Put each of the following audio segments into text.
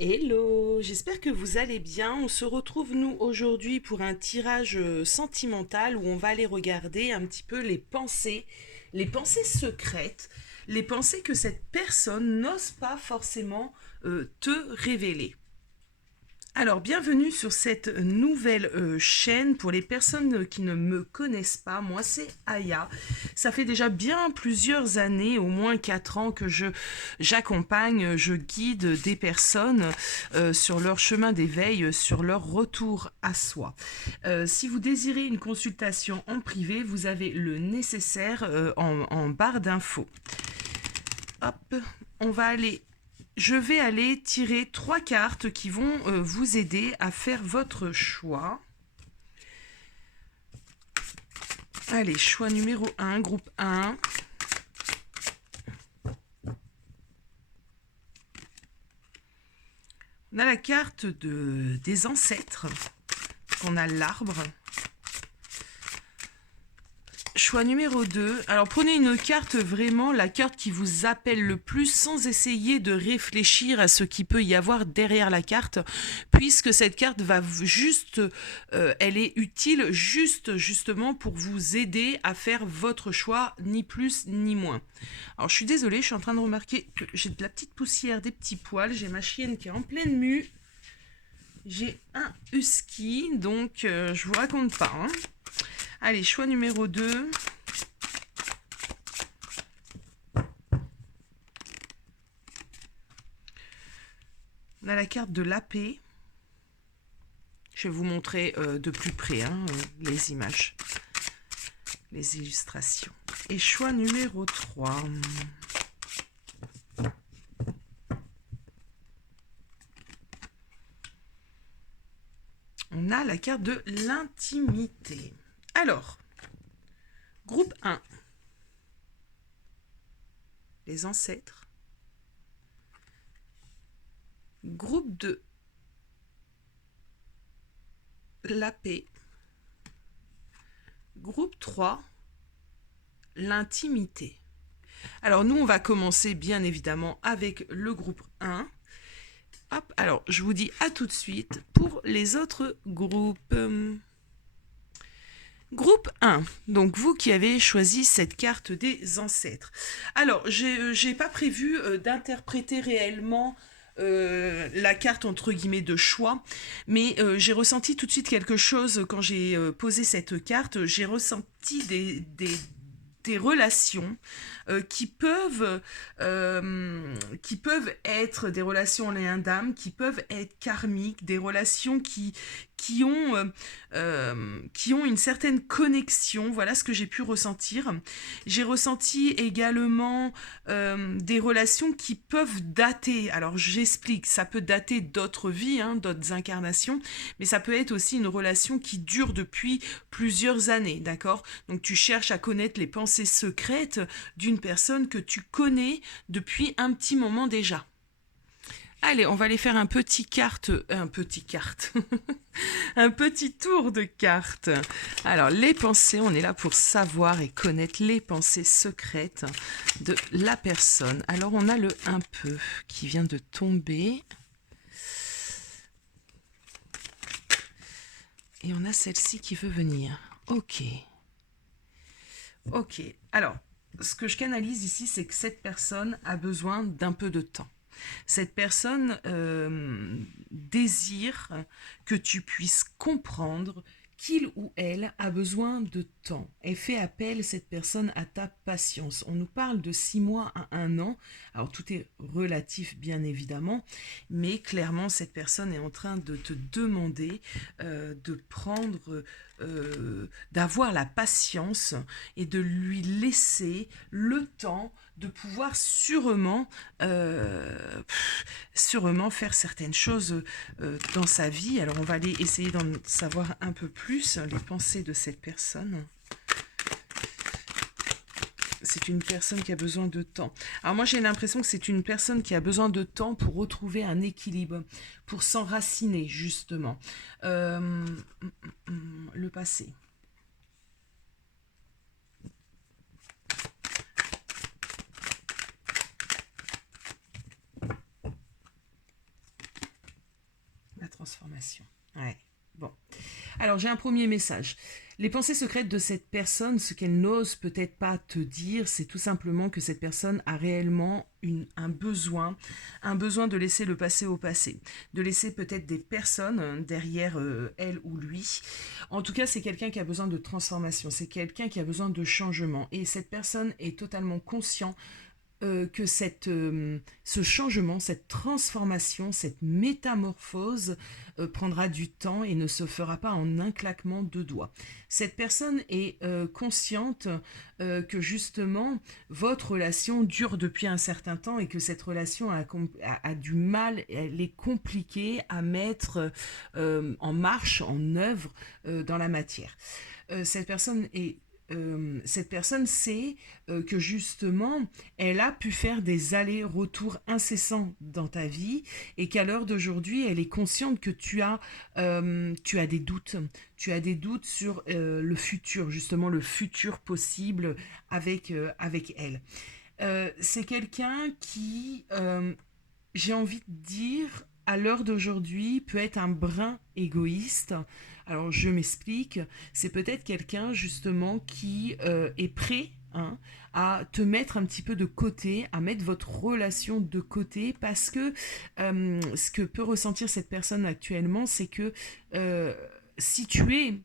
Hello, j'espère que vous allez bien. On se retrouve nous aujourd'hui pour un tirage sentimental où on va aller regarder un petit peu les pensées secrètes, les pensées que cette personne n'ose pas forcément te révéler. Alors, bienvenue sur cette nouvelle chaîne. Pour les personnes qui ne me connaissent pas, moi c'est Aya. Ça fait déjà bien plusieurs années, au moins 4 ans, que j'accompagne, je guide des personnes sur leur chemin d'éveil, sur leur retour à soi. Si vous désirez une consultation en privé, vous avez le nécessaire en barre d'infos. Hop, on va aller je vais aller tirer 3 cartes qui vont vous aider à faire votre choix. Allez, choix numéro 1, groupe 1. On a la carte des ancêtres. On a l'arbre. Choix numéro 2. Alors prenez une carte vraiment, la carte qui vous appelle le plus sans essayer de réfléchir à ce qu'il peut y avoir derrière la carte, puisque cette carte va juste, elle est utile justement pour vous aider à faire votre choix, ni plus ni moins. Alors je suis désolée, je suis en train de remarquer que j'ai de la petite poussière, des petits poils, j'ai ma chienne qui est en pleine mue, j'ai un husky, donc je vous raconte pas, hein. Allez, choix numéro 2. On a la carte de la paix. Je vais vous montrer de plus près les images, les illustrations. Et choix numéro 3. On a la carte de l'intimité. Alors, groupe 1. Les ancêtres. Groupe 2. La paix. Groupe 3. L'intimité. Alors nous, on va commencer bien évidemment avec le groupe 1. Hop, alors je vous dis à tout de suite pour les autres groupes. Groupe 1, donc vous qui avez choisi cette carte des ancêtres. Alors, j'ai pas prévu d'interpréter réellement la carte entre guillemets de choix, mais j'ai ressenti tout de suite quelque chose quand j'ai posé cette carte. J'ai ressenti des relations qui peuvent être des relations lien-d'âme, qui peuvent être karmiques, des relations qui ont une certaine connexion. Voilà ce que j'ai pu ressentir. J'ai ressenti également des relations qui peuvent dater. Alors j'explique, ça peut dater d'autres vies, d'autres incarnations, mais ça peut être aussi une relation qui dure depuis plusieurs années, d'accord? Donc tu cherches à connaître les pensées secrètes d'une personne que tu connais depuis un petit moment déjà. Allez, on va aller faire un petit un petit tour de cartes. Alors, les pensées, on est là pour savoir et connaître les pensées secrètes de la personne. Alors, on a le un peu qui vient de tomber. Et on a celle-ci qui veut venir. Ok. Ok. Alors, ce que je canalise ici, c'est que cette personne a besoin d'un peu de temps. Cette personne désire que tu puisses comprendre qu'il ou elle a besoin de temps et fait appel, cette personne, à ta patience. On nous parle de 6 mois à 1 an. Alors tout est relatif bien évidemment, mais clairement cette personne est en train de te demander de prendre, d'avoir la patience et de lui laisser le temps de pouvoir sûrement faire certaines choses dans sa vie. Alors on va aller essayer d'en savoir un peu plus les pensées de cette personne. C'est une personne qui a besoin de temps. Alors moi j'ai l'impression que c'est une personne qui a besoin de temps pour retrouver un équilibre, pour s'enraciner justement. Le passé. transformation. Ouais, bon. Alors, j'ai un premier message. Les pensées secrètes de cette personne, ce qu'elle n'ose peut-être pas te dire, c'est tout simplement que cette personne a réellement un besoin de laisser le passé au passé, de laisser peut-être des personnes derrière elle ou lui. En tout cas, c'est quelqu'un qui a besoin de transformation, c'est quelqu'un qui a besoin de changement. Et cette personne est totalement consciente que ce changement, cette transformation, cette métamorphose prendra du temps et ne se fera pas en un claquement de doigts. Cette personne est consciente que justement votre relation dure depuis un certain temps et que cette relation a du mal, elle est compliquée à mettre en marche, en œuvre dans la matière. Cette personne sait que justement, elle a pu faire des allers-retours incessants dans ta vie et qu'à l'heure d'aujourd'hui, elle est consciente que tu as des doutes. Tu as des doutes sur le futur, justement le futur possible avec elle. C'est quelqu'un qui, j'ai envie de dire, à l'heure d'aujourd'hui, peut être un brin égoïste. Alors, je m'explique. C'est peut-être quelqu'un, justement, qui est prêt à te mettre un petit peu de côté, à mettre votre relation de côté, parce que ce que peut ressentir cette personne actuellement, c'est que euh, si tu es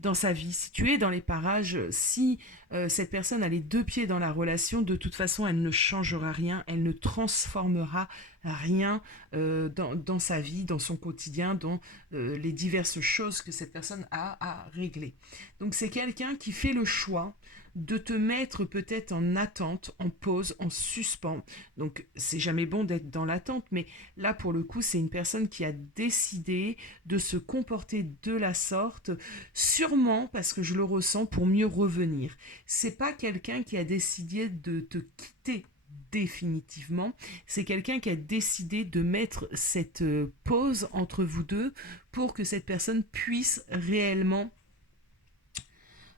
dans sa vie, si tu es dans les parages, si cette personne a les deux pieds dans la relation, de toute façon, elle ne changera rien, elle ne transformera rien dans sa vie, dans son quotidien, dans les diverses choses que cette personne a à régler. Donc c'est quelqu'un qui fait le choix de te mettre peut-être en attente, en pause, en suspens. Donc c'est jamais bon d'être dans l'attente, mais là pour le coup c'est une personne qui a décidé de se comporter de la sorte, sûrement parce que je le ressens pour mieux revenir. C'est pas quelqu'un qui a décidé de te quitter définitivement, c'est quelqu'un qui a décidé de mettre cette pause entre vous deux pour que cette personne puisse réellement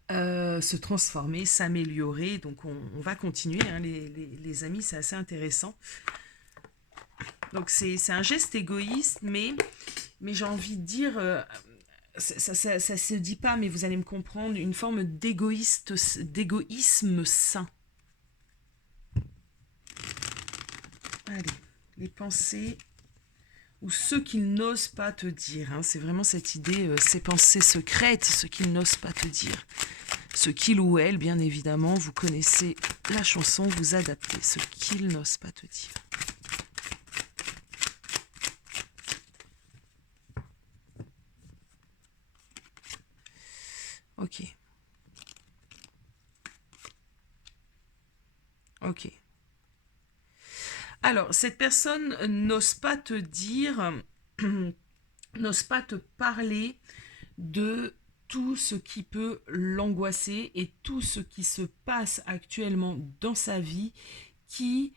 se transformer, s'améliorer. Donc on va continuer, hein, les amis, c'est assez intéressant. Donc c'est un geste égoïste, mais j'ai envie de dire, ça se dit pas, mais vous allez me comprendre, une forme d'égoïsme sain. Allez, les pensées ou ce qu'ils n'osent pas te dire. Hein, c'est vraiment cette idée, ces pensées secrètes, ce qu'ils n'osent pas te dire. Ce qu'il ou elle, bien évidemment, vous connaissez la chanson, vous adaptez. Ce qu'ils n'osent pas te dire. Ok. Ok. Alors, cette personne n'ose pas te dire, n'ose pas te parler de tout ce qui peut l'angoisser et tout ce qui se passe actuellement dans sa vie qui...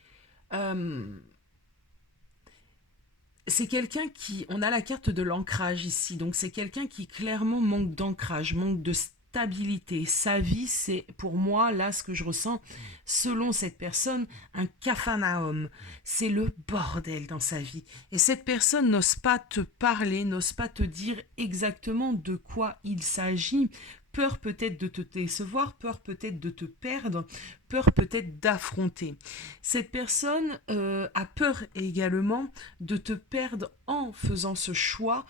c'est quelqu'un qui... On a la carte de l'ancrage ici, donc c'est quelqu'un qui clairement manque d'ancrage, manque de stabilité. Sa vie, c'est pour moi, là, ce que je ressens, selon cette personne, un capharnaüm. C'est le bordel dans sa vie. Et cette personne n'ose pas te parler, n'ose pas te dire exactement de quoi il s'agit. Peur peut-être de te décevoir, peur peut-être de te perdre, peur peut-être d'affronter. Cette personne a peur également de te perdre en faisant ce choix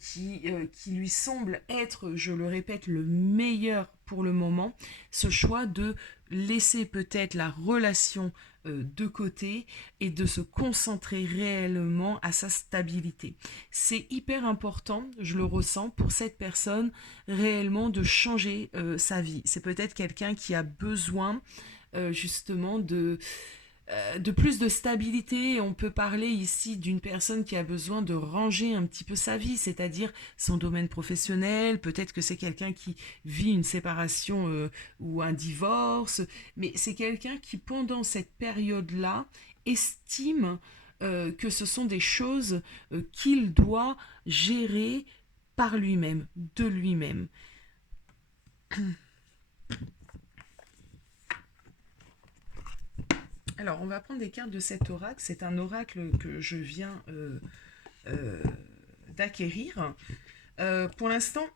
qui lui semble être, je le répète, le meilleur pour le moment, ce choix de laisser peut-être la relation de côté et de se concentrer réellement à sa stabilité. C'est hyper important, je le ressens, pour cette personne réellement de changer sa vie. C'est peut-être quelqu'un qui a besoin justement de plus de stabilité. On peut parler ici d'une personne qui a besoin de ranger un petit peu sa vie, c'est-à-dire son domaine professionnel. Peut-être que c'est quelqu'un qui vit une séparation ou un divorce, mais c'est quelqu'un qui, pendant cette période-là, estime que ce sont des choses qu'il doit gérer par lui-même, de lui-même. Alors, on va prendre des cartes de cet oracle. C'est un oracle que je viens d'acquérir. Pour l'instant,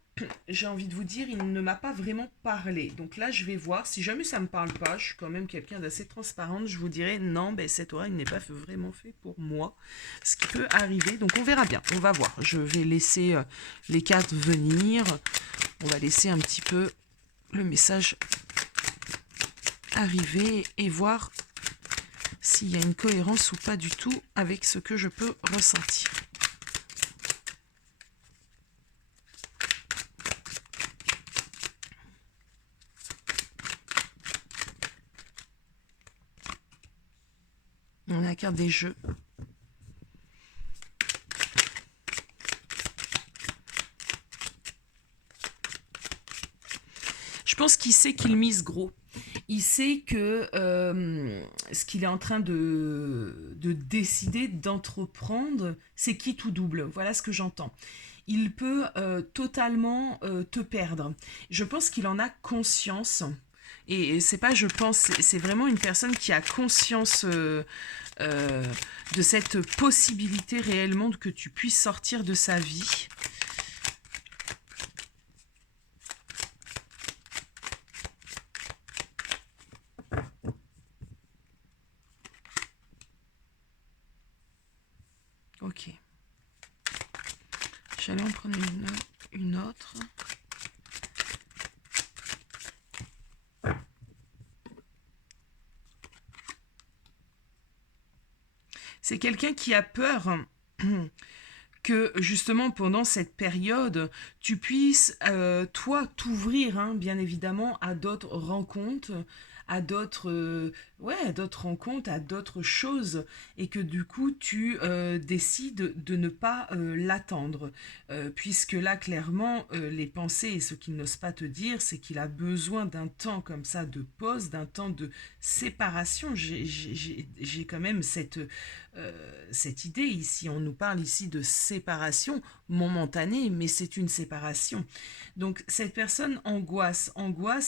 j'ai envie de vous dire, il ne m'a pas vraiment parlé. Donc là, je vais voir. Si jamais ça ne me parle pas, je suis quand même quelqu'un d'assez transparente. Je vous dirai, non, ben, cet oracle n'est pas vraiment fait pour moi. Ce qui peut arriver. Donc on verra bien. On va voir. Je vais laisser les cartes venir. On va laisser un petit peu le message arriver et voir s'il y a une cohérence ou pas du tout avec ce que je peux ressentir. On a la carte des jeux. Je pense qu'il sait qu'il mise gros. Il sait que ce qu'il est en train de décider, d'entreprendre, c'est quitte ou double. Voilà ce que j'entends. Il peut totalement te perdre. Je pense qu'il en a conscience. Et c'est pas je pense, c'est vraiment une personne qui a conscience de cette possibilité réellement que tu puisses sortir de sa vie. Ok. J'allais en prendre une autre. C'est quelqu'un qui a peur que justement pendant cette période, tu puisses, toi, t'ouvrir, hein, bien évidemment, à d'autres rencontres, à d'autres d'autres rencontres, à d'autres choses, et que du coup, tu décides de ne pas l'attendre. Puisque là, clairement, les pensées et ce qu'il n'ose pas te dire, c'est qu'il a besoin d'un temps comme ça de pause, d'un temps de séparation. J'ai quand même cette idée ici. On nous parle ici de séparation momentanée, mais c'est une séparation. Donc cette personne angoisse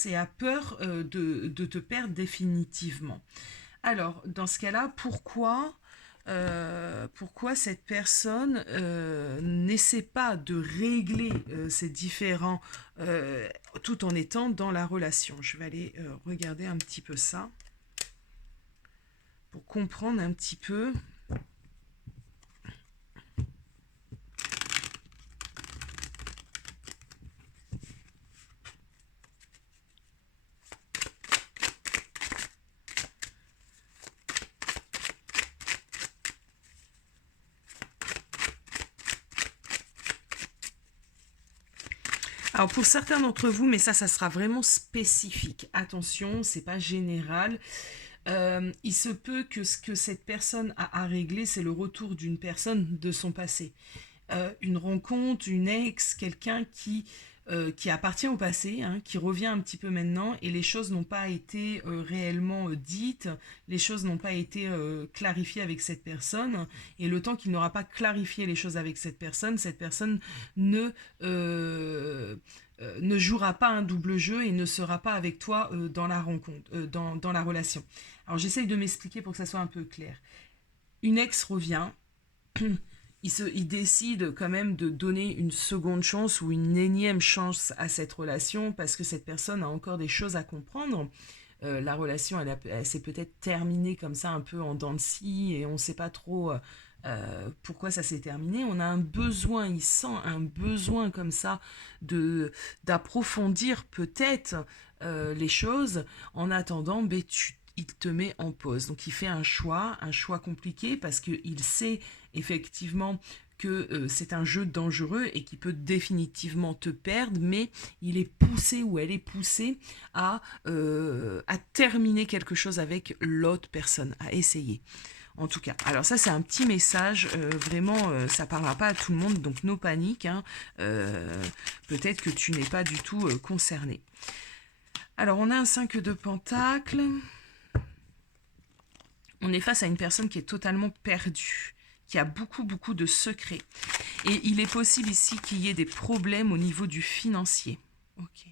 et a peur de te perdre définitivement. Alors, dans ce cas-là, pourquoi cette personne n'essaie pas de régler ces différends tout en étant dans la relation? Je vais aller regarder un petit peu ça pour comprendre un petit peu. Alors pour certains d'entre vous, mais ça sera vraiment spécifique. Attention, c'est pas général. Il se peut que ce que cette personne a à régler, c'est le retour d'une personne de son passé. Une rencontre, une ex, quelqu'un qui appartient au passé, hein, qui revient un petit peu maintenant, et les choses n'ont pas été réellement dites, les choses n'ont pas été clarifiées avec cette personne, et le temps qu'il n'aura pas clarifié les choses avec cette personne ne, ne jouera pas un double jeu et ne sera pas avec toi dans la rencontre, dans la relation. Alors j'essaye de m'expliquer pour que ça soit un peu clair. Une ex revient, il décide quand même de donner une seconde chance ou une énième chance à cette relation parce que cette personne a encore des choses à comprendre. La relation, elle s'est peut-être terminée comme ça un peu en dents de scie et on ne sait pas trop pourquoi ça s'est terminé. On a un besoin, il sent un besoin comme ça d'approfondir peut-être les choses. En attendant, il te met en pause. Donc il fait un choix compliqué parce qu'il sait effectivement que c'est un jeu dangereux et qui peut définitivement te perdre, mais il est poussé ou elle est poussée à terminer quelque chose avec l'autre personne, à essayer. En tout cas, alors ça c'est un petit message, vraiment ça parlera pas à tout le monde, donc no panique, hein, peut-être que tu n'es pas du tout concerné. Alors on a un 5 de Pentacle. On est face à une personne qui est totalement perdue, qui a beaucoup de secrets. Et il est possible ici qu'il y ait des problèmes au niveau du financier. Ok.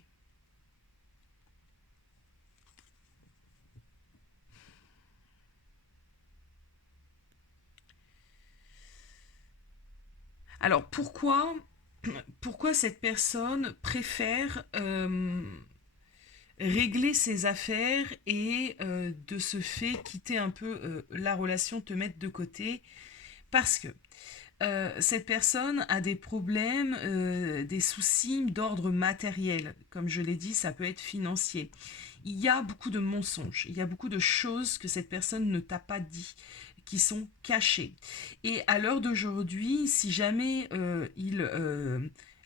Alors pourquoi cette personne préfère régler ses affaires et de ce fait quitter un peu la relation, te mettre de côté? Parce que cette personne a des problèmes, des soucis d'ordre matériel. Comme je l'ai dit, ça peut être financier. Il y a beaucoup de mensonges, il y a beaucoup de choses que cette personne ne t'a pas dit, qui sont cachées. Et à l'heure d'aujourd'hui, si jamais il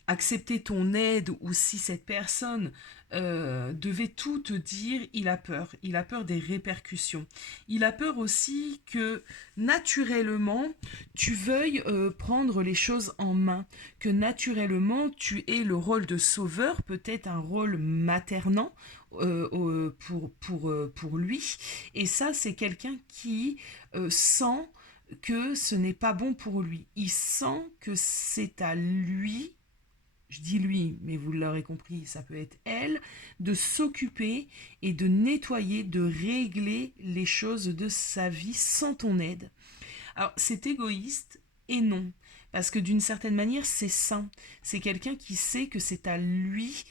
acceptait ton aide ou si cette personne devait tout te dire, il a peur. Il a peur des répercussions. Il a peur aussi que naturellement, tu veuilles prendre les choses en main, que naturellement, tu aies le rôle de sauveur, peut-être un rôle maternant pour lui. Et ça, c'est quelqu'un qui sent que ce n'est pas bon pour lui. Il sent que c'est à lui, je dis lui, mais vous l'aurez compris, ça peut être elle, de s'occuper et de nettoyer, de régler les choses de sa vie sans ton aide. Alors, c'est égoïste et non, parce que d'une certaine manière, c'est sain. C'est quelqu'un qui sait que c'est à lui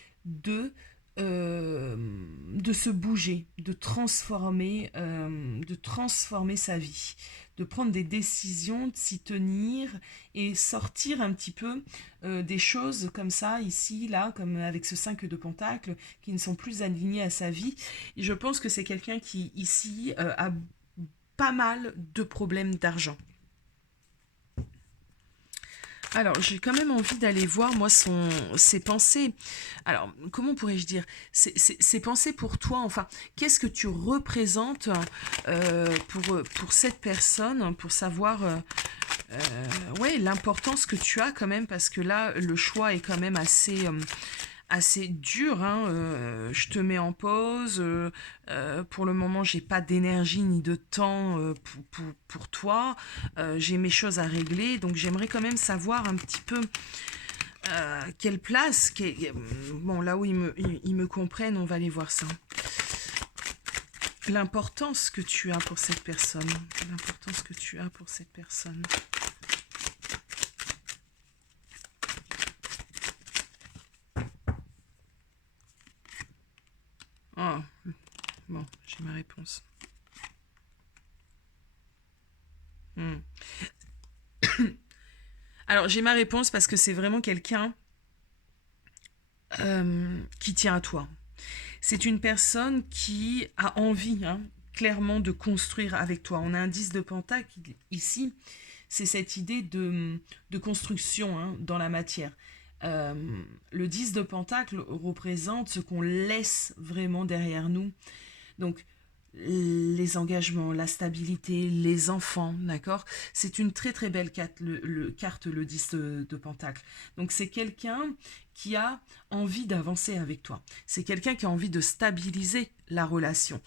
euh, de se bouger, de transformer sa vie, de prendre des décisions, de s'y tenir et sortir un petit peu des choses comme ça, ici, là, comme avec ce 5 de Pentacle, qui ne sont plus alignées à sa vie. Et je pense que c'est quelqu'un qui, ici, a pas mal de problèmes d'argent. Alors, j'ai quand même envie d'aller voir, moi, ses pensées. Alors, comment pourrais-je dire ses pensées pour toi, enfin, qu'est-ce que tu représentes pour cette personne, pour savoir ouais, l'importance que tu as quand même, parce que là, le choix est quand même assez dur, hein, je te mets en pause. Pour le moment, j'ai pas d'énergie ni de temps pour toi. J'ai mes choses à régler, donc j'aimerais quand même savoir un petit peu quelle place. Bon, là où ils me comprennent, on va aller voir ça. L'importance que tu as pour cette personne. L'importance que tu as pour cette personne. Oh, bon, j'ai ma réponse. Hmm. Alors, j'ai ma réponse parce que c'est vraiment quelqu'un qui tient à toi. C'est une personne qui a envie, hein, clairement, de construire avec toi. On a un 10 de Pentacle ici. C'est cette idée de construction, hein, dans la matière. Euh, le 10 de Pentacle représente ce qu'on laisse vraiment derrière nous. Donc, les engagements, la stabilité, les enfants, d'accord? C'est une très très belle carte, le 10 de Pentacle. Donc c'est quelqu'un qui a envie d'avancer avec toi. C'est quelqu'un qui a envie de stabiliser la relation.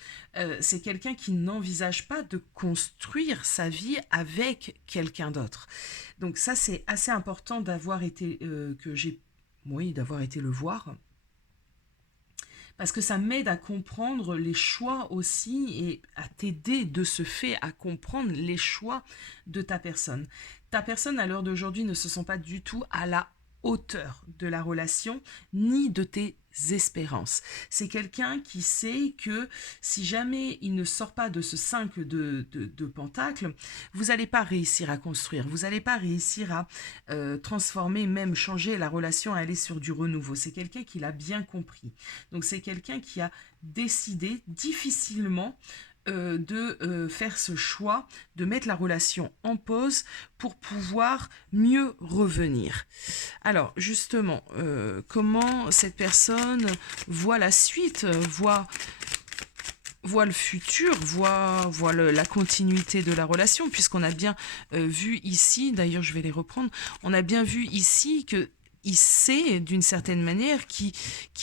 C'est quelqu'un qui n'envisage pas de construire sa vie avec quelqu'un d'autre. Donc ça, c'est assez important d'avoir été, oui, d'avoir été le voir, parce que ça m'aide à comprendre les choix aussi et à t'aider de ce fait à comprendre les choix de ta personne. Ta personne à l'heure d'aujourd'hui ne se sent pas du tout à la hauteur de la relation ni de tes espérances. C'est quelqu'un qui sait que si jamais il ne sort pas de ce 5 de Pentacle, vous n'allez pas réussir à construire, vous n'allez pas réussir à transformer, même changer la relation, à aller sur du renouveau. C'est quelqu'un qui l'a bien compris. Donc c'est quelqu'un qui a décidé difficilement de faire ce choix, de mettre la relation en pause pour pouvoir mieux revenir. Alors justement, comment cette personne voit la suite, voit le futur, voit la continuité de la relation, puisqu'on a bien vu ici, d'ailleurs je vais les reprendre, on a bien vu ici que il sait d'une certaine manière qui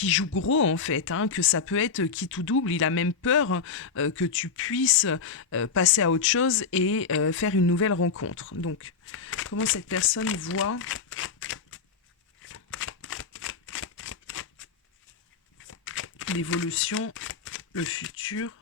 joue gros en fait, hein, que ça peut être qui tout double. Il a même peur que tu puisses passer à autre chose et faire une nouvelle rencontre. Donc, comment cette personne voit l'évolution, le futur?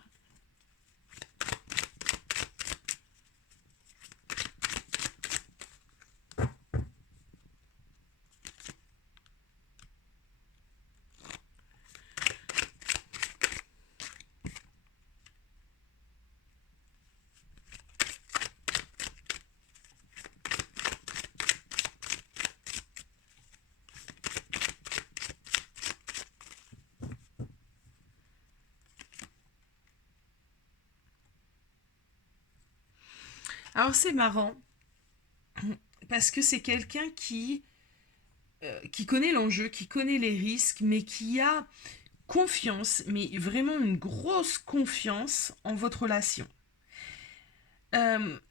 Alors c'est marrant, parce que c'est quelqu'un qui connaît l'enjeu, qui connaît les risques, mais qui a confiance, mais vraiment une grosse confiance en votre relation.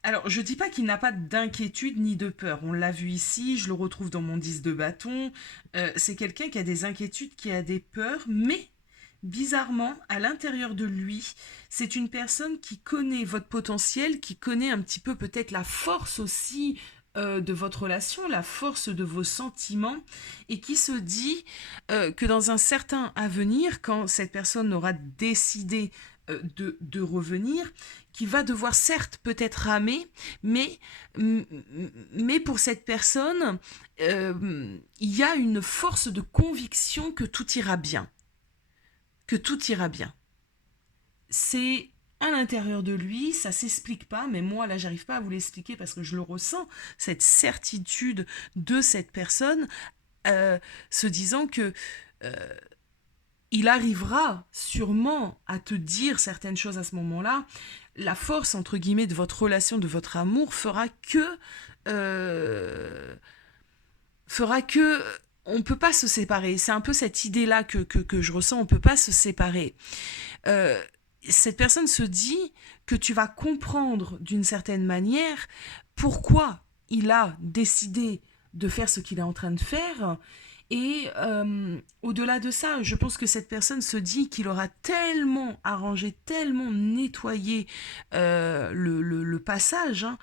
Alors, je dis pas qu'il n'a pas d'inquiétude ni de peur. On l'a vu ici, je le retrouve dans mon 10 de bâton. C'est quelqu'un qui a des inquiétudes, qui a des peurs, mais bizarrement, à l'intérieur de lui, c'est une personne qui connaît votre potentiel, qui connaît un petit peu peut-être la force aussi de votre relation, la force de vos sentiments, et qui se dit que dans un certain avenir, quand cette personne aura décidé de revenir, qui va devoir certes peut-être ramer, mais, mais pour cette personne, il y a une force de conviction que tout ira bien. Que tout ira bien. C'est à l'intérieur de lui, ça s'explique pas, mais moi là j'arrive pas à vous l'expliquer parce que je le ressens, cette certitude de cette personne, se disant que il arrivera sûrement à te dire certaines choses à ce moment-là. La force, entre guillemets, de votre relation, de votre amour, euh, fera que on ne peut pas se séparer. C'est un peu cette idée-là que je ressens, on ne peut pas se séparer. Euh, Cette personne se dit que tu vas comprendre d'une certaine manière pourquoi il a décidé de faire ce qu'il est en train de faire. Et au-delà de ça, je pense que cette personne se dit qu'il aura tellement arrangé, tellement nettoyé le passage, hein,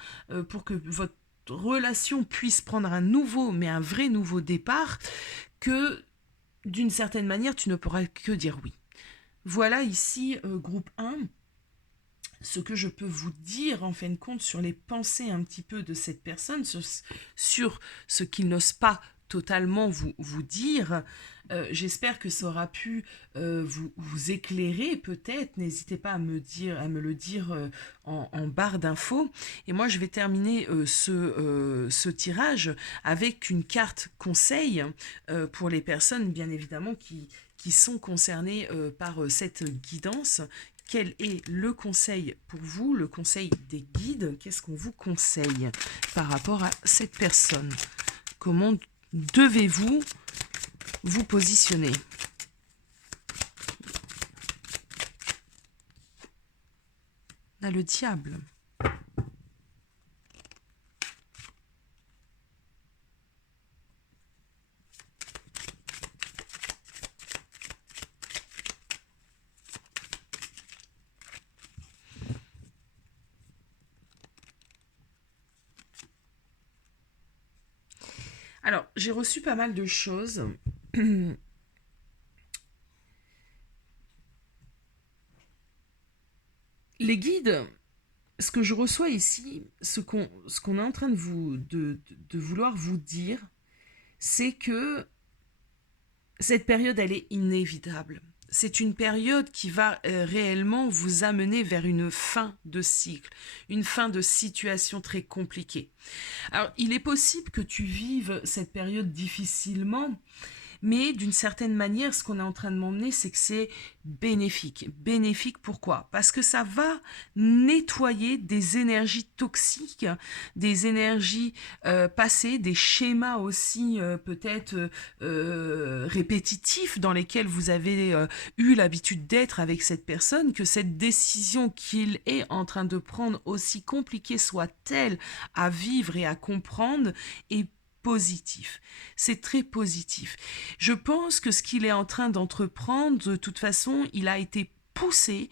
pour que votre relation puisse prendre un nouveau, mais un vrai nouveau départ, que d'une certaine manière, tu ne pourras que dire oui. Voilà ici, groupe 1, ce que je peux vous dire en fin de compte sur les pensées un petit peu de cette personne, sur ce qu'il n'ose pas totalement vous dire. J'espère que ça aura pu vous éclairer peut-être. N'hésitez pas à me le dire en barre d'infos. Et moi, je vais terminer ce tirage avec une carte conseil pour les personnes, bien évidemment, qui sont concernées par cette guidance. Quel est le conseil pour vous, le conseil des guides? Qu'est-ce qu'on vous conseille par rapport à cette personne? Comment devez-vous vous positionner? On a le diable. Alors, j'ai reçu pas mal de choses. Les guides, ce que je reçois ici, ce qu'on est en train de vouloir vous dire, c'est que cette période, elle est inévitable. C'est une période qui va réellement vous amener vers une fin de cycle, une fin de situation très compliquée. Alors, il est possible que tu vives cette période difficilement, mais d'une certaine manière, ce qu'on est en train de m'emmener, c'est que c'est bénéfique. Bénéfique pourquoi? Parce que ça va nettoyer des énergies toxiques, des énergies passées, des schémas aussi peut-être répétitifs dans lesquels vous avez eu l'habitude d'être avec cette personne, que cette décision qu'il est en train de prendre, aussi compliquée soit-elle à vivre et à comprendre, est positif. C'est très positif. Je pense que ce qu'il est en train d'entreprendre, de toute façon, il a été poussé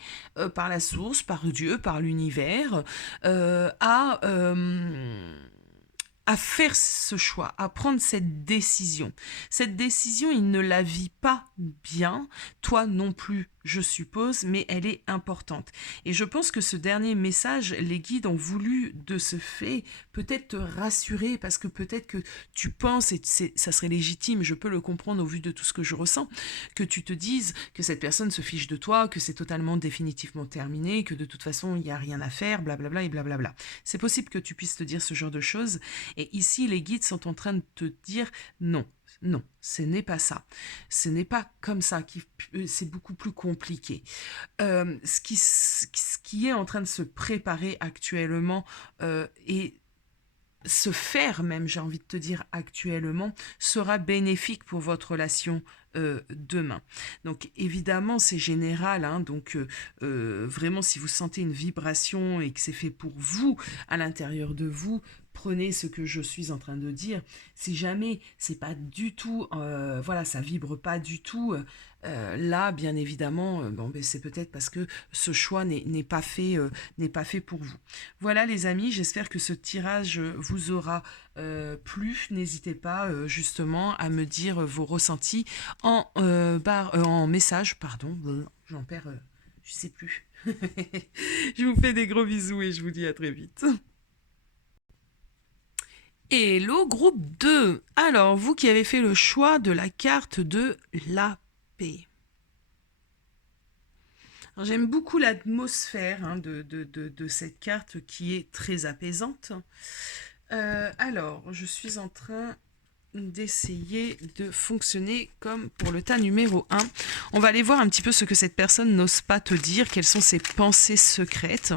par la source, par Dieu, par l'univers, à faire ce choix, à prendre cette décision. Cette décision, il ne la vit pas bien, toi non plus, je suppose, mais elle est importante. Et je pense que ce dernier message, les guides ont voulu de ce fait peut-être te rassurer, parce que peut-être que tu penses, et ça serait légitime, je peux le comprendre au vu de tout ce que je ressens, que tu te dises que cette personne se fiche de toi, que c'est totalement définitivement terminé, que de toute façon, il n'y a rien à faire, blablabla et blablabla. C'est possible que tu puisses te dire ce genre de choses, et ici, les guides sont en train de te dire non. Non, ce n'est pas ça. Ce n'est pas comme ça. C'est beaucoup plus compliqué. Ce qui est en train de se préparer actuellement et se faire même, j'ai envie de te dire actuellement, sera bénéfique pour votre relation demain. Donc évidemment c'est général, hein, donc vraiment si vous sentez une vibration et que c'est fait pour vous à l'intérieur de vous, prenez ce que je suis en train de dire. Si jamais c'est pas du tout, voilà, ça vibre pas du tout, là bien évidemment, bon, ben, c'est peut-être parce que ce choix n'est pas fait pour vous. Voilà les amis, j'espère que ce tirage vous aura plu. N'hésitez pas justement à me dire vos ressentis en message, pardon, j'en perds, je sais plus. Je vous fais des gros bisous et je vous dis à très vite. Hello groupe 2. Alors, vous qui avez fait le choix de la carte de la paix. J'aime beaucoup l'atmosphère hein, de cette carte qui est très apaisante. Alors, je suis en train d'essayer de fonctionner comme pour le tas numéro 1. On va aller voir un petit peu ce que cette personne n'ose pas te dire, quelles sont ses pensées secrètes.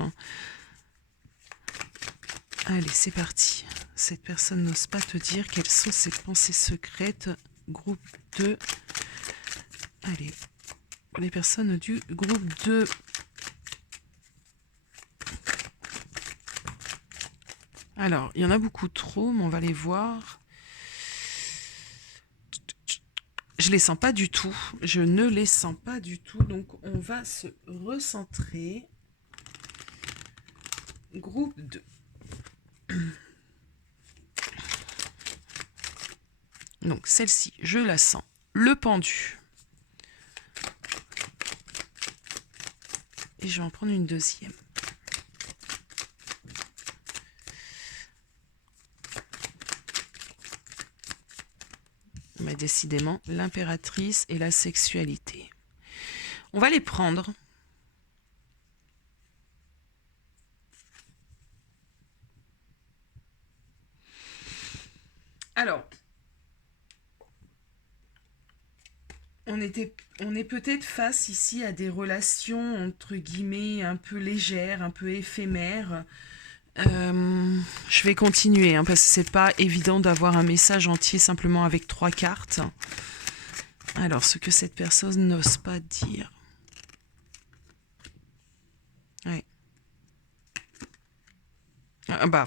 Allez, c'est parti. Cette personne n'ose pas te dire quelles sont ses pensées secrètes. Groupe 2. Allez, les personnes du groupe 2. Alors, il y en a beaucoup trop, mais on va les voir. Je les sens pas du tout. Je ne les sens pas du tout. Donc, on va se recentrer. Groupe 2. Donc, celle-ci, je la sens. Le pendu. Et je vais en prendre une deuxième. Mais décidément, l'impératrice et la sexualité. On va les prendre. Alors, on est peut-être face ici à des relations, entre guillemets, un peu légères, un peu éphémères. Je vais continuer, hein, parce que c'est pas évident d'avoir un message entier simplement avec 3 cartes. Alors, ce que cette personne n'ose pas dire. Ouais. Ah, bah.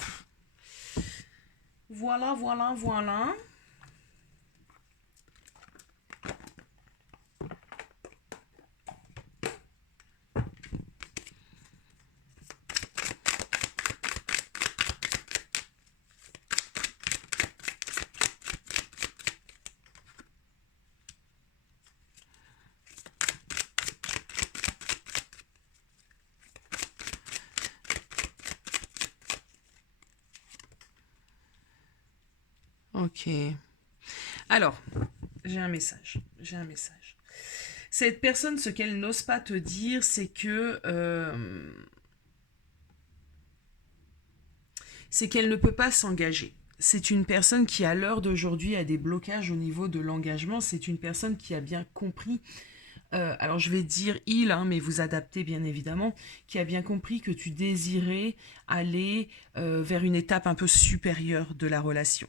Voilà, voilà, voilà. Ok. Alors, j'ai un message. Cette personne, ce qu'elle n'ose pas te dire, c'est que c'est qu'elle ne peut pas s'engager. C'est une personne qui, à l'heure d'aujourd'hui, a des blocages au niveau de l'engagement. C'est une personne qui a bien compris, alors je vais dire il, hein, mais vous adaptez bien évidemment, qui a bien compris que tu désirais aller vers une étape un peu supérieure de la relation.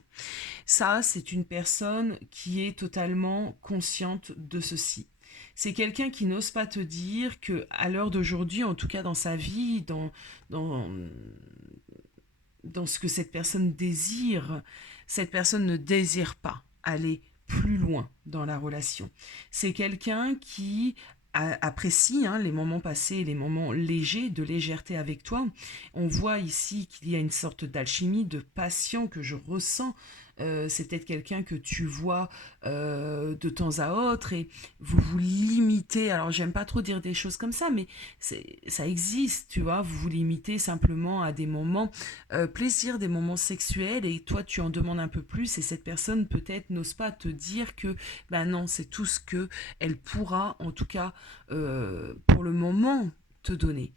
Ça, c'est une personne qui est totalement consciente de ceci. C'est quelqu'un qui n'ose pas te dire que, à l'heure d'aujourd'hui, en tout cas dans sa vie, dans ce que cette personne désire, cette personne ne désire pas aller plus loin dans la relation. C'est quelqu'un qui apprécie hein, les moments passés, les moments légers, de légèreté avec toi. On voit ici qu'il y a une sorte d'alchimie, de passion que je ressens. C'est peut-être quelqu'un que tu vois de temps à autre et vous vous limitez. Alors j'aime pas trop dire des choses comme ça, mais ça existe, tu vois. Vous vous limitez simplement à des moments plaisir, des moments sexuels et toi tu en demandes un peu plus et cette personne peut-être n'ose pas te dire que ben non, c'est tout ce que elle pourra en tout cas pour le moment te donner.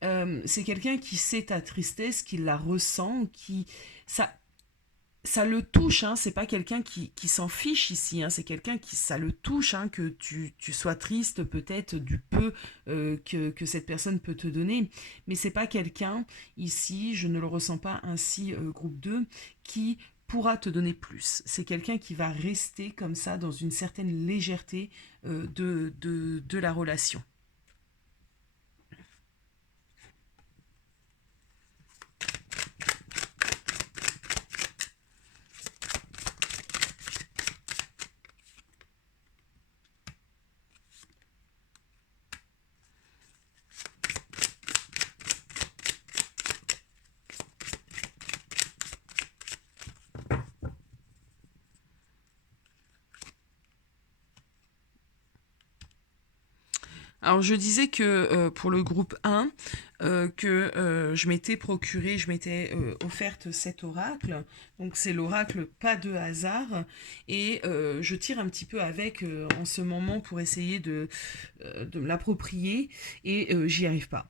C'est quelqu'un qui sait ta tristesse, qui la ressent, qui ça ça le touche, hein, c'est pas quelqu'un qui s'en fiche ici, hein, c'est quelqu'un qui ça le touche, hein, que tu sois triste peut-être du peu que cette personne peut te donner, mais c'est pas quelqu'un ici, je ne le ressens pas ainsi, groupe 2 qui pourra te donner plus. C'est quelqu'un qui va rester comme ça dans une certaine légèreté de la relation. Alors je disais que pour le groupe 1, que je m'étais procuré, je m'étais offerte cet oracle. Donc c'est l'oracle pas de hasard. Et je tire un petit peu avec en ce moment pour essayer de me l'approprier. Et j'y arrive pas.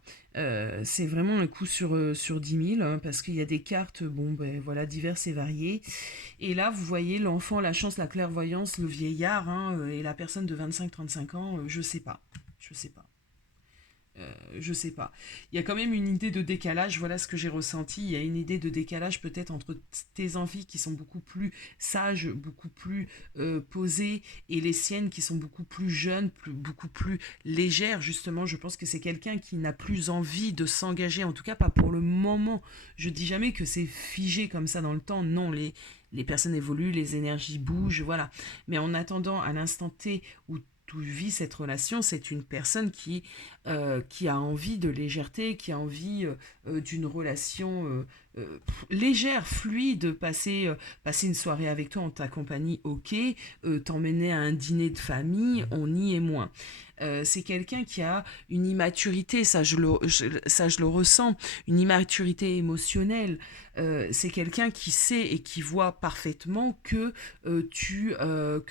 C'est vraiment un coup sur 10 000 hein, parce qu'il y a des cartes bon, ben, voilà, diverses et variées. Et là, vous voyez l'enfant, la chance, la clairvoyance, le vieillard hein, et la personne de 25-35 ans, je sais pas. Je sais pas. Je sais pas. Il y a quand même une idée de décalage, voilà ce que j'ai ressenti. Il y a une idée de décalage peut-être entre tes envies qui sont beaucoup plus sages, beaucoup plus posées, et les siennes qui sont beaucoup plus jeunes, beaucoup plus légères. Justement, je pense que c'est quelqu'un qui n'a plus envie de s'engager, en tout cas pas pour le moment. Je dis jamais que c'est figé comme ça dans le temps. Non, les personnes évoluent, les énergies bougent, voilà. Mais en attendant, à l'instant T où tu vis cette relation, c'est une personne qui a envie de légèreté, qui a envie d'une relation légère, fluide, passer une soirée avec toi en ta compagnie, ok, t'emmener à un dîner de famille, on y est moins. C'est quelqu'un qui a une immaturité, ça je le ressens, une immaturité émotionnelle. C'est quelqu'un qui sait et qui voit parfaitement que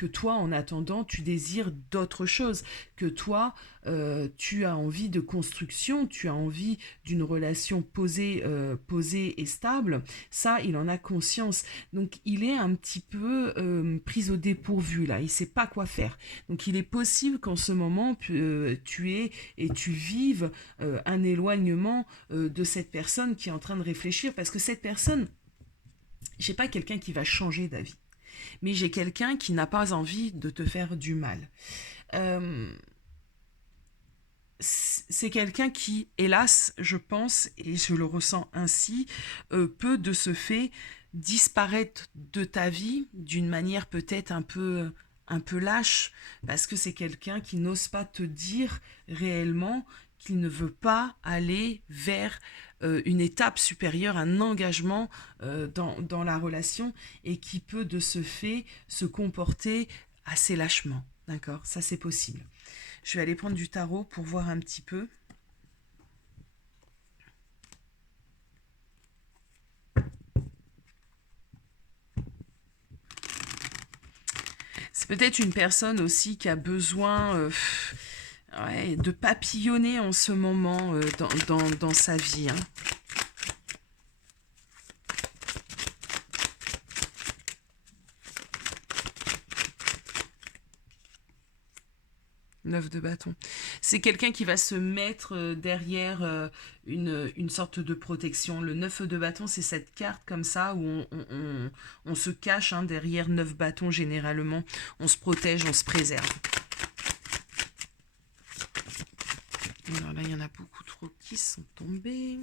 toi, en attendant, tu désires d'autres choses, que toi, tu as envie de construction, tu as envie d'une relation posée et stable. Ça, il en a conscience. Donc, il est un petit peu pris au dépourvu là. Il sait pas quoi faire. Donc, il est possible qu'en ce moment, tu aies et tu vives un éloignement de cette personne qui est en train de réfléchir, parce que cette personne, j'ai pas quelqu'un qui va changer d'avis, mais j'ai quelqu'un qui n'a pas envie de te faire du mal. Euh, c'est quelqu'un qui, hélas, je pense, et je le ressens ainsi, peut de ce fait disparaître de ta vie d'une manière peut-être un peu lâche, parce que c'est quelqu'un qui n'ose pas te dire réellement qu'il ne veut pas aller vers une étape supérieure, un engagement dans la relation, et qui peut de ce fait se comporter assez lâchement. D'accord, ça c'est possible. Je vais aller prendre du tarot pour voir un petit peu. C'est peut-être une personne aussi qui a besoin ouais, de papillonner en ce moment dans sa vie. Hein. 9 de bâton. C'est quelqu'un qui va se mettre derrière une sorte de protection. Le 9 de bâton, c'est cette carte comme ça où on se cache hein, derrière 9 bâtons généralement. On se protège, on se préserve. Alors là, il y en a beaucoup trop qui sont tombés.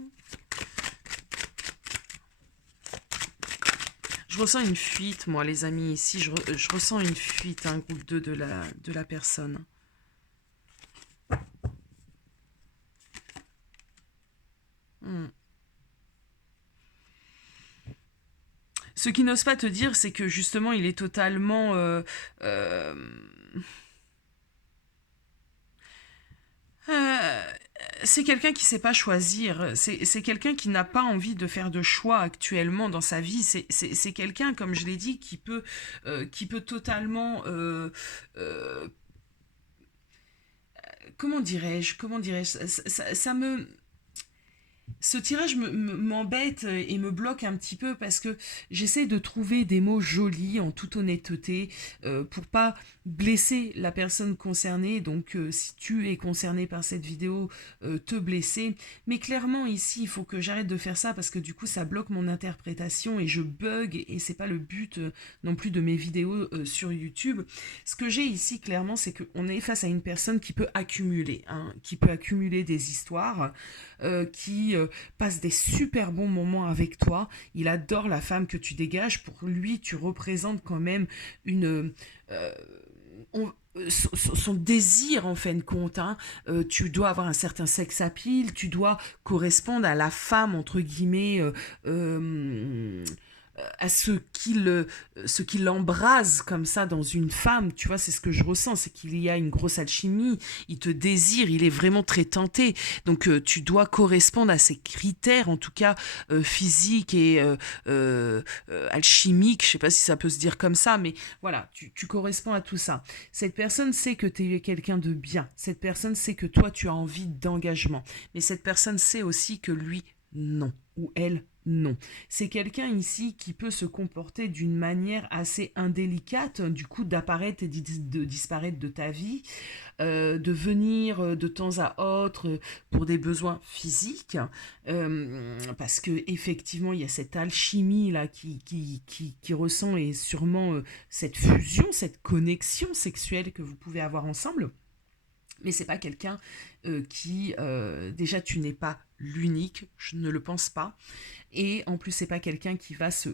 Je ressens une fuite, moi, les amis. Ici, je ressens une fuite, un groupe 2 de la personne. Ce qui n'ose pas te dire, c'est que justement, il est totalement... euh, c'est quelqu'un qui ne sait pas choisir. C'est quelqu'un qui n'a pas envie de faire de choix actuellement dans sa vie. C'est quelqu'un, comme je l'ai dit, qui peut totalement... comment dirais-je ça me... Ce tirage m'embête et me bloque un petit peu parce que j'essaie de trouver des mots jolis en toute honnêteté pour pas blesser la personne concernée. Donc si tu es concerné par cette vidéo, te blesser. Mais clairement ici, il faut que j'arrête de faire ça parce que du coup ça bloque mon interprétation et je bug et c'est pas le but non plus de mes vidéos sur YouTube. Ce que j'ai ici clairement, c'est qu'on est face à une personne qui peut accumuler, hein, qui peut accumuler des histoires, qui passe des super bons moments avec toi. Il adore la femme que tu dégages. Pour lui, tu représentes quand même une... son désir en fin de compte, hein. Tu dois avoir un certain sex appeal, tu dois correspondre à la femme entre guillemets à ce qu'il embrase comme ça dans une femme, tu vois, c'est ce que je ressens, c'est qu'il y a une grosse alchimie, il te désire, il est vraiment très tenté, donc tu dois correspondre à ces critères, en tout cas physiques et alchimiques, je sais pas si ça peut se dire comme ça, mais voilà, tu corresponds à tout ça. Cette personne sait que tu es quelqu'un de bien, cette personne sait que toi tu as envie d'engagement, mais cette personne sait aussi que lui, non, ou elle, non. C'est quelqu'un ici qui peut se comporter d'une manière assez indélicate, du coup d'apparaître et de disparaître de ta vie, de venir de temps à autre pour des besoins physiques, parce que effectivement il y a cette alchimie là qui ressent et sûrement cette fusion, cette connexion sexuelle que vous pouvez avoir ensemble. Mais c'est pas quelqu'un qui déjà tu n'es pas l'unique, je ne le pense pas, et en plus c'est pas quelqu'un qui va se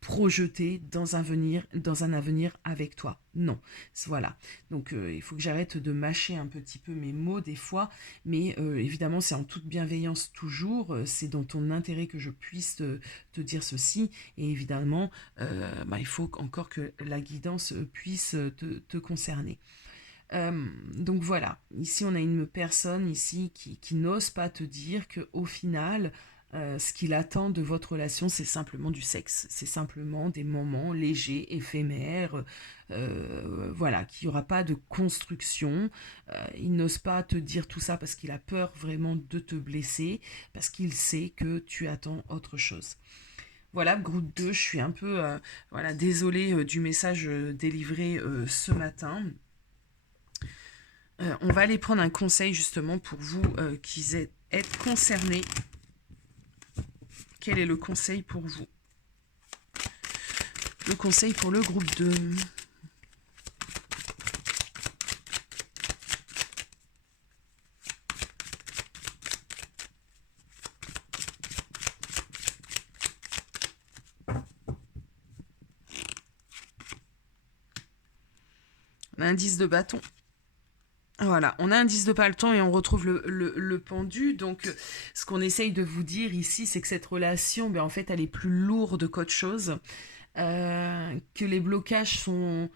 projeter dans un avenir avec toi. Non, voilà. Donc il faut que j'arrête de mâcher un petit peu mes mots des fois, mais évidemment c'est en toute bienveillance toujours, c'est dans ton intérêt que je puisse te dire ceci, et évidemment il faut encore que la guidance puisse te concerner. Donc voilà, ici on a une personne ici qui n'ose pas te dire qu'au final, ce qu'il attend de votre relation, c'est simplement du sexe. C'est simplement des moments légers, éphémères, voilà, qu'il n'y aura pas de construction. Il n'ose pas te dire tout ça parce qu'il a peur vraiment de te blesser, parce qu'il sait que tu attends autre chose. Voilà, groupe 2, je suis un peu voilà, désolée du message délivré ce matin. On va aller prendre un conseil justement pour vous qui êtes concernés. Quel est le conseil pour vous? Le conseil pour le groupe 2. On a un 10 de bâton. Voilà, on a un 10 de bâton et on retrouve le pendu. Donc, ce qu'on essaye de vous dire ici, c'est que cette relation, en fait, elle est plus lourde qu'autre chose. Que les blocages sont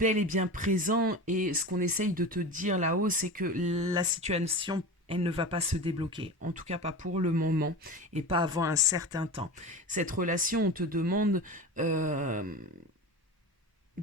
bel et bien présents. Et ce qu'on essaye de te dire là-haut, c'est que la situation, elle ne va pas se débloquer. En tout cas, pas pour le moment et pas avant un certain temps. Cette relation, on te demande de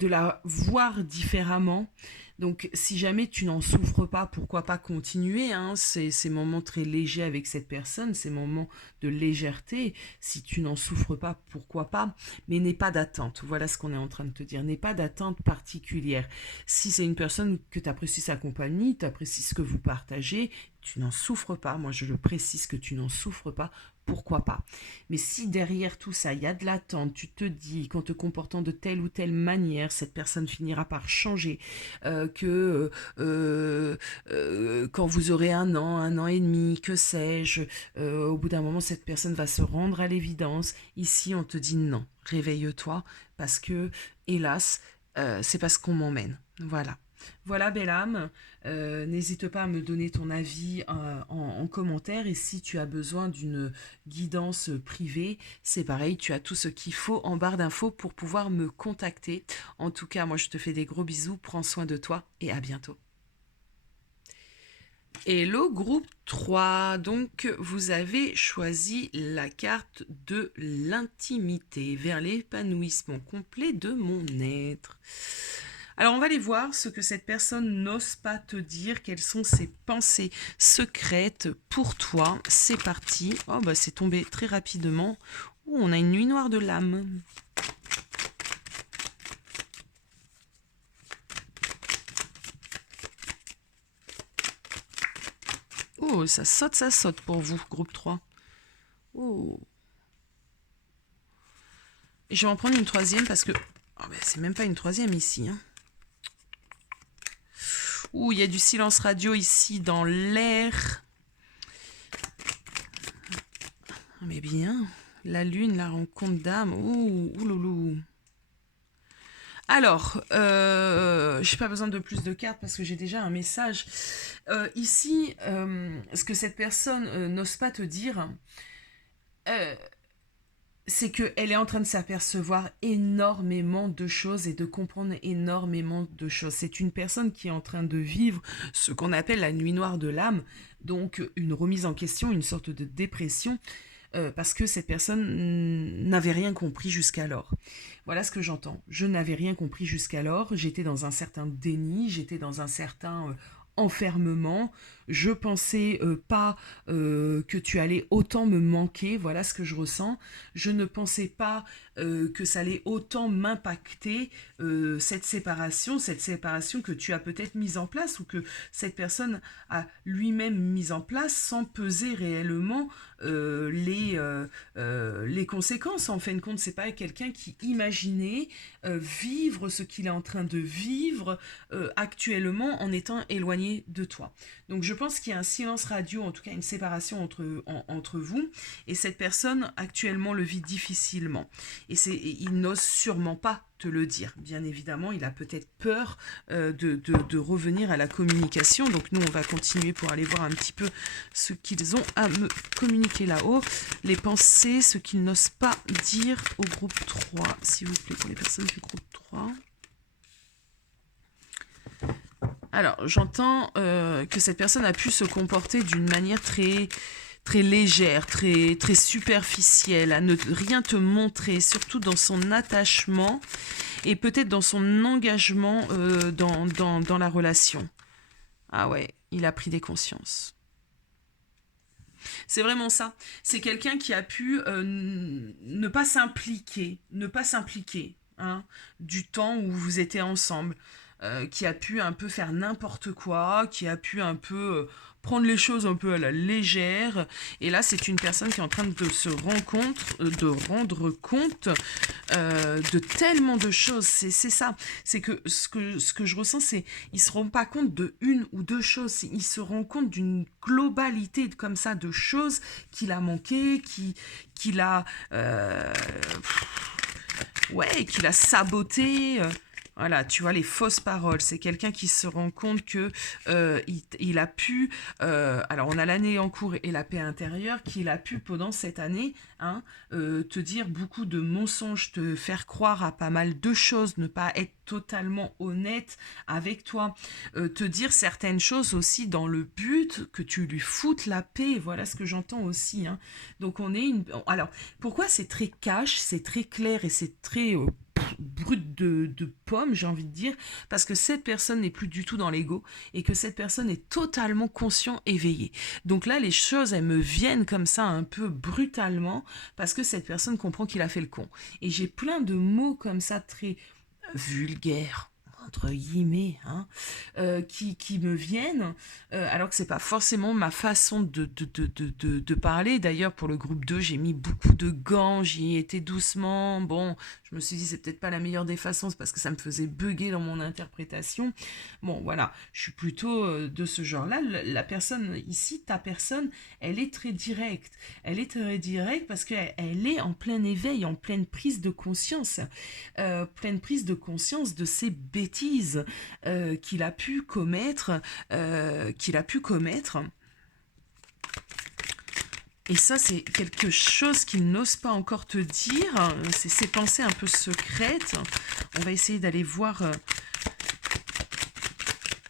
la voir différemment. Donc, si jamais tu n'en souffres pas, pourquoi pas continuer, hein, ces moments très légers avec cette personne, ces moments de légèreté. Si tu n'en souffres pas, pourquoi pas, mais n'aie pas d'attente. Voilà ce qu'on est en train de te dire. N'aie pas d'attente particulière. Si c'est une personne que tu apprécies sa compagnie, tu apprécies ce que vous partagez, tu n'en souffres pas. Moi, je le précise que tu n'en souffres pas. Pourquoi pas? Mais si derrière tout ça, il y a de l'attente, tu te dis qu'en te comportant de telle ou telle manière, cette personne finira par changer, que quand vous aurez un an et demi, que sais-je, au bout d'un moment, cette personne va se rendre à l'évidence. Ici, on te dit non, réveille-toi, parce que, hélas, c'est parce qu'on m'emmène. Voilà. Voilà, belle âme, n'hésite pas à me donner ton avis en commentaire, et si tu as besoin d'une guidance privée, c'est pareil, tu as tout ce qu'il faut en barre d'infos pour pouvoir me contacter. En tout cas, moi je te fais des gros bisous, prends soin de toi et à bientôt. Hello groupe 3, donc vous avez choisi la carte de l'intimité vers l'épanouissement complet de mon être. Alors, on va aller voir ce que cette personne n'ose pas te dire, quelles sont ses pensées secrètes pour toi. C'est parti. Oh, bah, c'est tombé très rapidement. Ouh, on a une nuit noire de l'âme. Oh, ça saute pour vous, groupe 3. Oh. Et je vais en prendre une troisième parce que... Oh, bah, c'est même pas une troisième ici, hein. Ouh, il y a du silence radio ici dans l'air. Mais bien, la lune, la rencontre d'âme. Ouh, ouloulou. Alors, j'ai pas besoin de plus de cartes parce que j'ai déjà un message. Ici, ce que cette personne n'ose pas te dire, c'est qu'elle est en train de s'apercevoir énormément de choses et de comprendre énormément de choses. C'est une personne qui est en train de vivre ce qu'on appelle la nuit noire de l'âme, donc une remise en question, une sorte de dépression, parce que cette personne n'avait rien compris jusqu'alors. Voilà ce que j'entends. Je n'avais rien compris jusqu'alors, j'étais dans un certain déni, j'étais dans un certain enfermement, je pensais pas que tu allais autant me manquer, voilà ce que je ressens, je ne pensais pas que ça allait autant m'impacter, cette séparation que tu as peut-être mise en place ou que cette personne a lui-même mise en place sans peser réellement les conséquences. En fin de compte, c'est pas quelqu'un qui imaginait vivre ce qu'il est en train de vivre actuellement en étant éloigné de toi. Donc je pense qu'il y a un silence radio, en tout cas une séparation entre vous, et cette personne actuellement le vit difficilement. Et il n'ose sûrement pas te le dire. Bien évidemment, il a peut-être peur de revenir à la communication. Donc nous, on va continuer pour aller voir un petit peu ce qu'ils ont à me communiquer là-haut. Les pensées, ce qu'ils n'osent pas dire au groupe 3, s'il vous plaît, pour les personnes du groupe 3. Alors, j'entends que cette personne a pu se comporter d'une manière très, très légère, très, très superficielle, à ne rien te montrer, surtout dans son attachement et peut-être dans son engagement dans la relation. Ah ouais, il a pris des consciences. C'est vraiment ça. C'est quelqu'un qui a pu ne pas s'impliquer, hein, du temps où vous étiez ensemble. Qui a pu un peu faire n'importe quoi, qui a pu un peu prendre les choses un peu à la légère. Et là, c'est une personne qui est en train de rendre compte de tellement de choses. C'est ça. C'est que ce que je ressens, c'est il se rend pas compte de une ou deux choses. Il se rend compte d'une globalité comme ça de choses qu'il a manqué, qu'il a qu'il a saboté. Voilà, tu vois, les fausses paroles. C'est quelqu'un qui se rend compte que il a pu... alors, on a l'année en cours et la paix intérieure, qu'il a pu, pendant cette année, hein, te dire beaucoup de mensonges, te faire croire à pas mal de choses, ne pas être totalement honnête avec toi, te dire certaines choses aussi dans le but que tu lui foutes la paix. Voilà ce que j'entends aussi. Hein. Donc, on est une... Alors, pourquoi c'est très cash, c'est très clair et c'est très... brut de pomme, j'ai envie de dire, parce que cette personne n'est plus du tout dans l'ego et que cette personne est totalement conscient, éveillé. Donc là, les choses, elles me viennent comme ça un peu brutalement parce que cette personne comprend qu'il a fait le con. Et j'ai plein de mots comme ça très vulgaires entre guillemets, hein, qui me viennent, alors que c'est pas forcément ma façon de parler. D'ailleurs, pour le groupe 2, j'ai mis beaucoup de gants, j'y étais doucement. Bon, je me suis dit, c'est peut-être pas la meilleure des façons, c'est parce que ça me faisait bugger dans mon interprétation. Bon, voilà, je suis plutôt de ce genre-là. La personne ici, ta personne, elle est très directe. Elle est très directe parce qu'elle est en plein éveil, en pleine prise de conscience. Pleine prise de conscience de ses bêtises qu'il a pu commettre, Et ça, c'est quelque chose qu'il n'ose pas encore te dire. C'est ses pensées un peu secrètes. On va essayer d'aller voir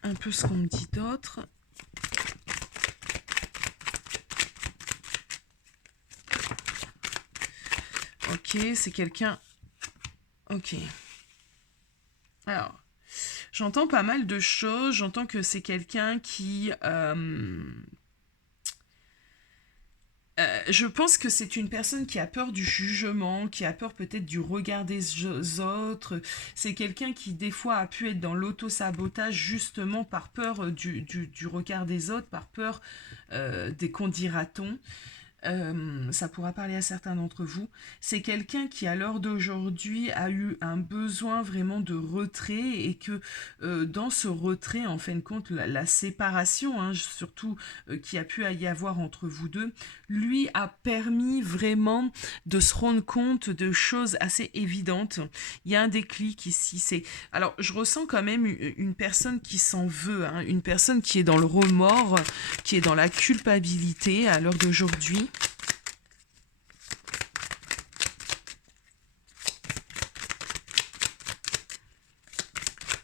un peu ce qu'on me dit d'autre. Ok, c'est quelqu'un... Ok. Alors... J'entends pas mal de choses. J'entends que c'est quelqu'un qui... je pense que c'est une personne qui a peur du jugement, qui a peur peut-être du regard des autres. C'est quelqu'un qui des fois a pu être dans l'auto-sabotage justement par peur du regard des autres, par peur des qu'en dira-t-on. Ça pourra parler à certains d'entre vous. C'est quelqu'un qui, à l'heure d'aujourd'hui, a eu un besoin vraiment de retrait et que dans ce retrait, en fin de compte, la séparation, hein, surtout qui a pu y avoir entre vous deux, lui a permis vraiment de se rendre compte de choses assez évidentes. Il y a un déclic ici. Alors, je ressens quand même une personne qui s'en veut, hein, une personne qui est dans le remords, qui est dans la culpabilité à l'heure d'aujourd'hui.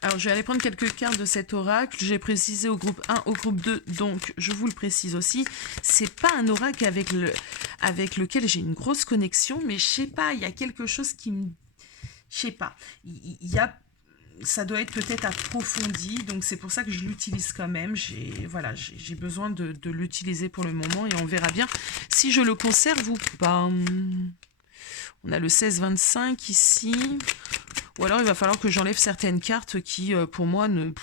Alors, je vais aller prendre quelques cartes de cet oracle. J'ai précisé au groupe 1, au groupe 2, donc je vous le précise aussi. C'est pas un oracle avec lequel j'ai une grosse connexion, mais je sais pas, il y a quelque chose qui me... Je sais pas. Il y a... Ça doit être peut-être approfondi, donc c'est pour ça que je l'utilise quand même. Voilà, j'ai besoin de l'utiliser pour le moment et on verra bien si je le conserve ou pas. On a le 16-25 ici. Ou alors il va falloir que j'enlève certaines cartes qui, pour moi, n'ont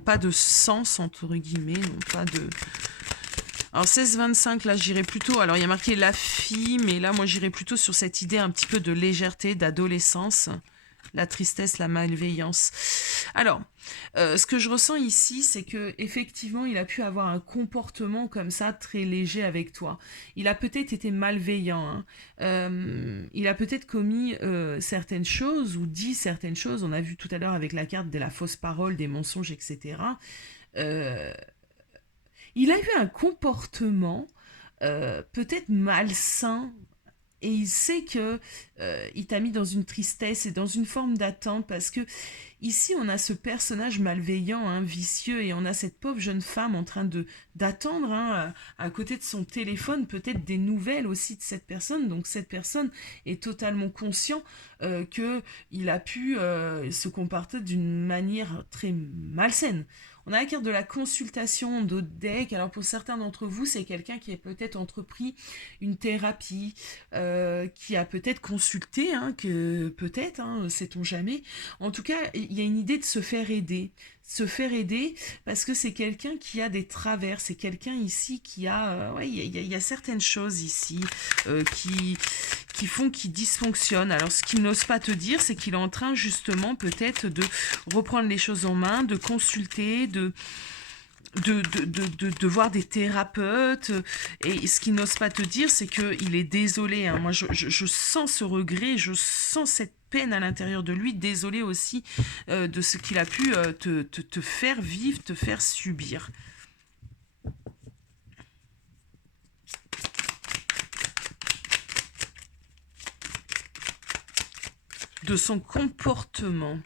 pas de sens, entre guillemets, n'ont pas de... Alors 16-25, là j'irai plutôt... Alors il y a marqué la fille, mais là moi j'irai plutôt sur cette idée un petit peu de légèreté, d'adolescence. La tristesse, la malveillance. Alors, ce que je ressens ici, c'est que effectivement, il a pu avoir un comportement comme ça, très léger avec toi. Il a peut-être été malveillant. Hein. Il a peut-être commis certaines choses ou dit certaines choses. On a vu tout à l'heure avec la carte de la fausse parole, des mensonges, etc. Il a eu un comportement peut-être malsain. Et il sait que il t'a mis dans une tristesse et dans une forme d'attente parce que ici on a ce personnage malveillant, hein, vicieux, et on a cette pauvre jeune femme en train d'attendre hein, à côté de son téléphone peut-être des nouvelles aussi de cette personne. Donc cette personne est totalement conscient que il a pu se comporter d'une manière très malsaine. On a la carte de la consultation de deck. Alors pour certains d'entre vous, c'est quelqu'un qui a peut-être entrepris une thérapie, qui a peut-être consulté, hein, que peut-être, hein, sait-on jamais. En tout cas, il y a une idée de se faire aider. Se faire aider parce que c'est quelqu'un qui a des travers. C'est quelqu'un ici qui a... ouais, il y a certaines choses ici qui font qu'il dysfonctionne. Alors ce qu'il n'ose pas te dire, c'est qu'il est en train justement peut-être de reprendre les choses en main, de consulter, de voir des thérapeutes. Et ce qu'il n'ose pas te dire, c'est qu'il est désolé. Hein. Moi, je sens ce regret, je sens cette peine à l'intérieur de lui, désolé aussi de ce qu'il a pu te faire vivre, te faire subir. De son comportement.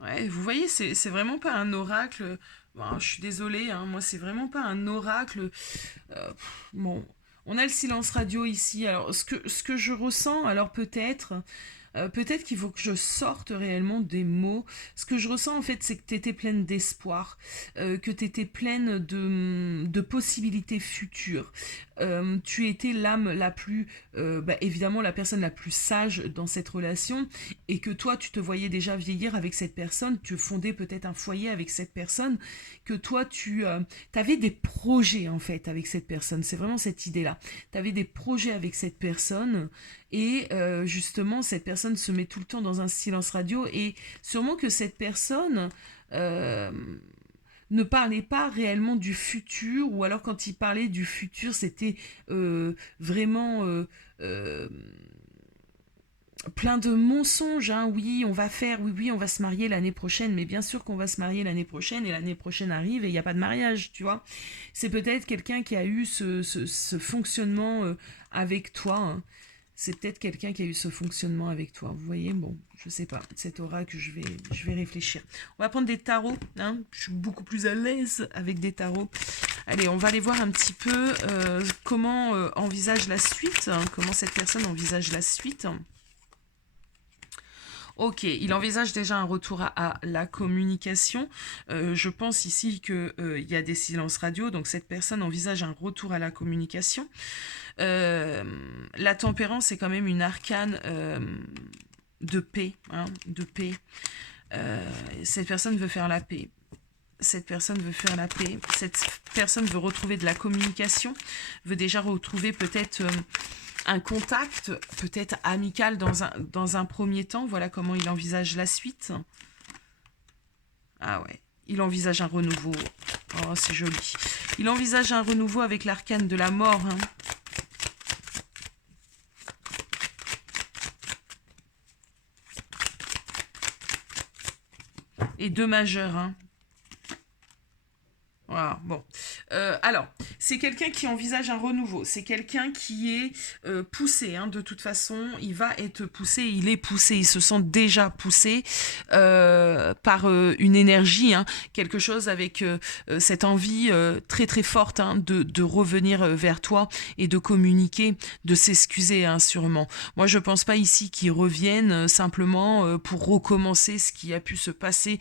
Ouais, vous voyez, c'est vraiment pas un oracle. Bon, je suis désolée, hein, moi c'est vraiment pas un oracle. Bon, on a le silence radio ici. Alors ce que je ressens, alors peut-être qu'il faut que je sorte réellement des mots. Ce que je ressens en fait, c'est que tu étais pleine d'espoir, que tu étais pleine de possibilités futures. Tu étais l'âme la plus, évidemment la personne la plus sage dans cette relation, et que toi tu te voyais déjà vieillir avec cette personne, tu fondais peut-être un foyer avec cette personne, que toi tu avais des projets en fait avec cette personne. C'est vraiment cette idée-là. Tu avais des projets avec cette personne. Et justement, cette personne se met tout le temps dans un silence radio et sûrement que cette personne ne parlait pas réellement du futur, ou alors quand il parlait du futur, c'était vraiment plein de mensonges. Hein. Oui, on va faire, oui, on va se marier l'année prochaine, mais bien sûr qu'on va se marier l'année prochaine, et l'année prochaine arrive et il n'y a pas de mariage, tu vois. C'est peut-être quelqu'un qui a eu ce fonctionnement avec toi, hein. C'est peut-être quelqu'un qui a eu ce fonctionnement avec toi. Vous voyez, bon, je sais pas. Cette aura que je vais réfléchir. On va prendre des tarots. Hein. Je suis beaucoup plus à l'aise avec des tarots. Allez, on va aller voir un petit peu comment envisage la suite. Hein, comment cette personne envisage la suite. Ok, il envisage déjà un retour à la communication. Je pense ici qu'il y a des silences radio, donc cette personne envisage un retour à la communication. La tempérance est quand même une arcane de paix. Hein, de paix. Cette personne veut faire la paix. Cette personne veut faire la paix. Cette personne veut retrouver de la communication, veut déjà retrouver peut-être... un contact, peut-être amical dans un premier temps. Voilà comment il envisage la suite. Ah ouais, il envisage un renouveau. Oh, c'est joli. Il envisage un renouveau avec l'arcane de la mort. Hein. Et 2 majeurs. Hein. Voilà, bon. Alors, c'est quelqu'un qui envisage un renouveau. C'est quelqu'un qui est poussé. Hein, de toute façon, il va être poussé. Il est poussé. Il se sent déjà poussé par une énergie. Hein, quelque chose avec cette envie très très forte hein, de revenir vers toi et de communiquer, de s'excuser hein, sûrement. Moi, je pense pas ici qu'il revienne simplement pour recommencer ce qui a pu se passer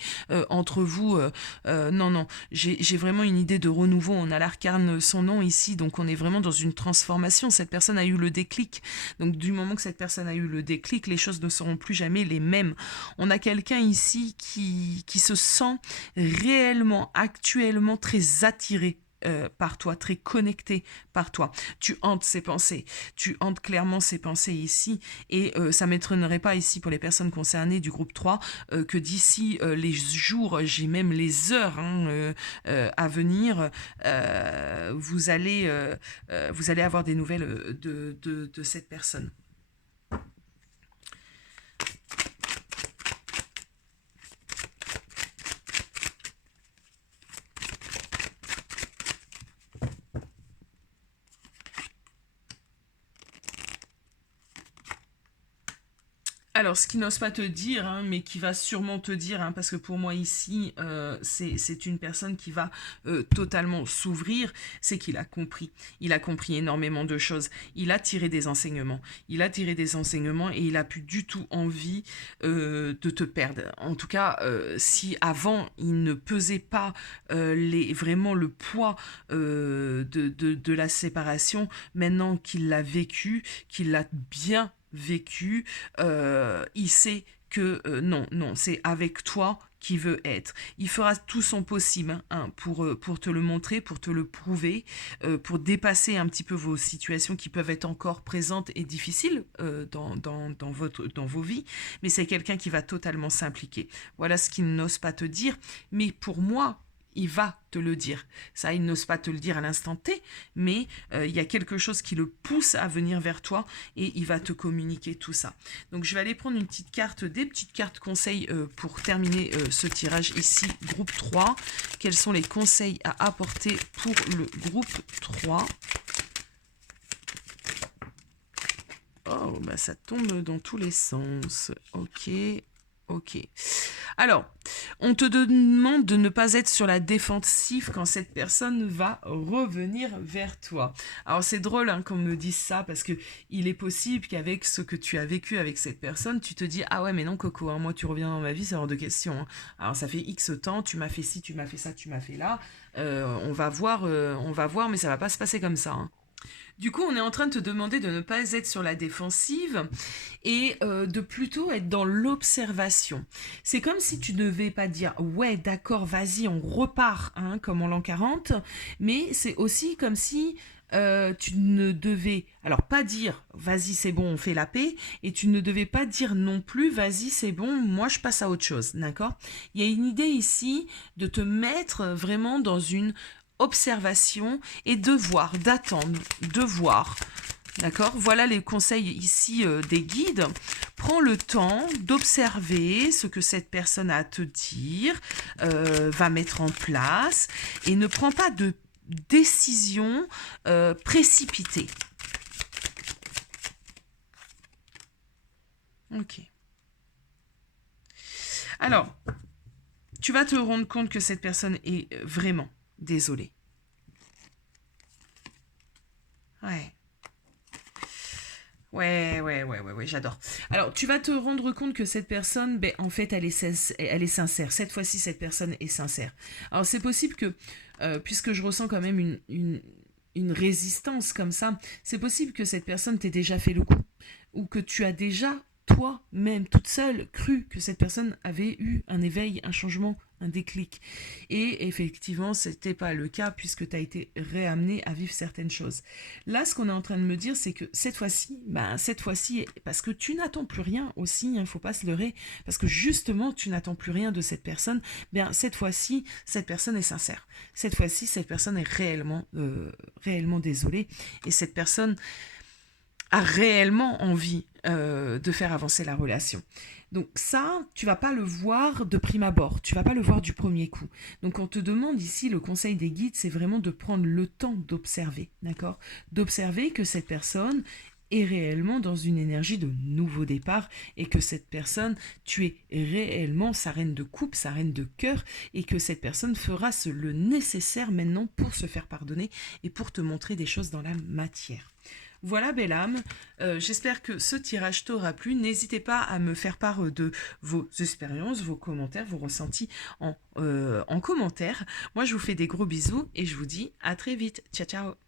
entre vous. Non, non. J'ai vraiment une idée de renouveau. On a l'arcane son nom ici, donc on est vraiment dans une transformation. Cette personne a eu le déclic. Donc du moment que cette personne a eu le déclic, les choses ne seront plus jamais les mêmes. On a quelqu'un ici qui se sent réellement, actuellement très attiré par toi, très connecté par toi. Tu hantes ses pensées, tu hantes clairement ses pensées ici, et ça ne m'étonnerait pas ici pour les personnes concernées du groupe 3 que d'ici les jours, j'ai même les heures hein, à venir, vous allez avoir des nouvelles de cette personne. Alors, ce qu'il n'ose pas te dire, hein, mais qui va sûrement te dire, hein, parce que pour moi ici, c'est une personne qui va totalement s'ouvrir, c'est qu'il a compris. Il a compris énormément de choses. Il a tiré des enseignements. Il a tiré des enseignements et il a plus du tout envie de te perdre. En tout cas, si avant, il ne pesait pas vraiment le poids de la séparation, maintenant qu'il l'a vécu, qu'il l'a bien vécu, il sait que non, c'est avec toi qu'il veut être. Il fera tout son possible hein, pour te le montrer, pour te le prouver, pour dépasser un petit peu vos situations qui peuvent être encore présentes et difficiles dans vos vies, mais c'est quelqu'un qui va totalement s'impliquer. Voilà ce qu'il n'ose pas te dire, mais pour moi, il va te le dire. Ça, il n'ose pas te le dire à l'instant T, mais il y a quelque chose qui le pousse à venir vers toi et il va te communiquer tout ça. Donc, je vais aller prendre une petite carte, des petites cartes conseils pour terminer ce tirage ici, groupe 3. Quels sont les conseils à apporter pour le groupe 3 ? Oh, bah ça tombe dans tous les sens. Ok. Alors, on te demande de ne pas être sur la défensive quand cette personne va revenir vers toi. Alors, c'est drôle hein, qu'on me dise ça parce que il est possible qu'avec ce que tu as vécu avec cette personne, tu te dis « Ah ouais, mais non, Coco, hein, moi, tu reviens dans ma vie, c'est hors de question. Hein. Alors, ça fait X temps, tu m'as fait ci, tu m'as fait ça, tu m'as fait là. On va voir, mais ça va pas se passer comme ça. Hein. » Du coup, on est en train de te demander de ne pas être sur la défensive et de plutôt être dans l'observation. C'est comme si tu ne devais pas dire « Ouais, d'accord, vas-y, on repart hein, comme en l'an 40 », mais c'est aussi comme si tu ne devais alors pas dire « Vas-y, c'est bon, on fait la paix » et tu ne devais pas dire non plus « Vas-y, c'est bon, moi je passe à autre chose », d'accord ? Il y a une idée ici de te mettre vraiment dans une observation et de voir, d'attendre, de voir. D'accord ? Voilà les conseils ici des guides. Prends le temps d'observer ce que cette personne a à te dire, va mettre en place et ne prends pas de décision précipitée. Ok. Alors, tu vas te rendre compte que cette personne est vraiment désolée. Ouais. Ouais, j'adore. Alors, tu vas te rendre compte que cette personne, ben, en fait, elle est sincère. Cette fois-ci, cette personne est sincère. Alors, c'est possible que, puisque je ressens quand même une résistance comme ça, c'est possible que cette personne t'ait déjà fait le coup. Ou que tu as déjà, toi-même, toute seule, cru que cette personne avait eu un éveil, un changement, un déclic. Et effectivement, c'était pas le cas puisque tu as été réamené à vivre certaines choses. Là, ce qu'on est en train de me dire, c'est que cette fois-ci, parce que tu n'attends plus rien aussi, il ne faut pas se leurrer, parce que justement, tu n'attends plus rien de cette personne, bien, cette fois-ci, cette personne est sincère. Cette fois-ci, cette personne est réellement désolée. Et cette personne a réellement envie de faire avancer la relation. Donc ça, tu vas pas le voir de prime abord, tu vas pas le voir du premier coup. Donc on te demande ici, le conseil des guides, c'est vraiment de prendre le temps d'observer, d'accord? D'observer que cette personne est réellement dans une énergie de nouveau départ et que cette personne, tu es réellement sa reine de coupe, sa reine de cœur et que cette personne fera le nécessaire maintenant pour se faire pardonner et pour te montrer des choses dans la matière. Voilà, belle âme, j'espère que ce tirage t'aura plu. N'hésitez pas à me faire part de vos expériences, vos commentaires, vos ressentis en commentaire. Moi, je vous fais des gros bisous et je vous dis à très vite. Ciao, ciao.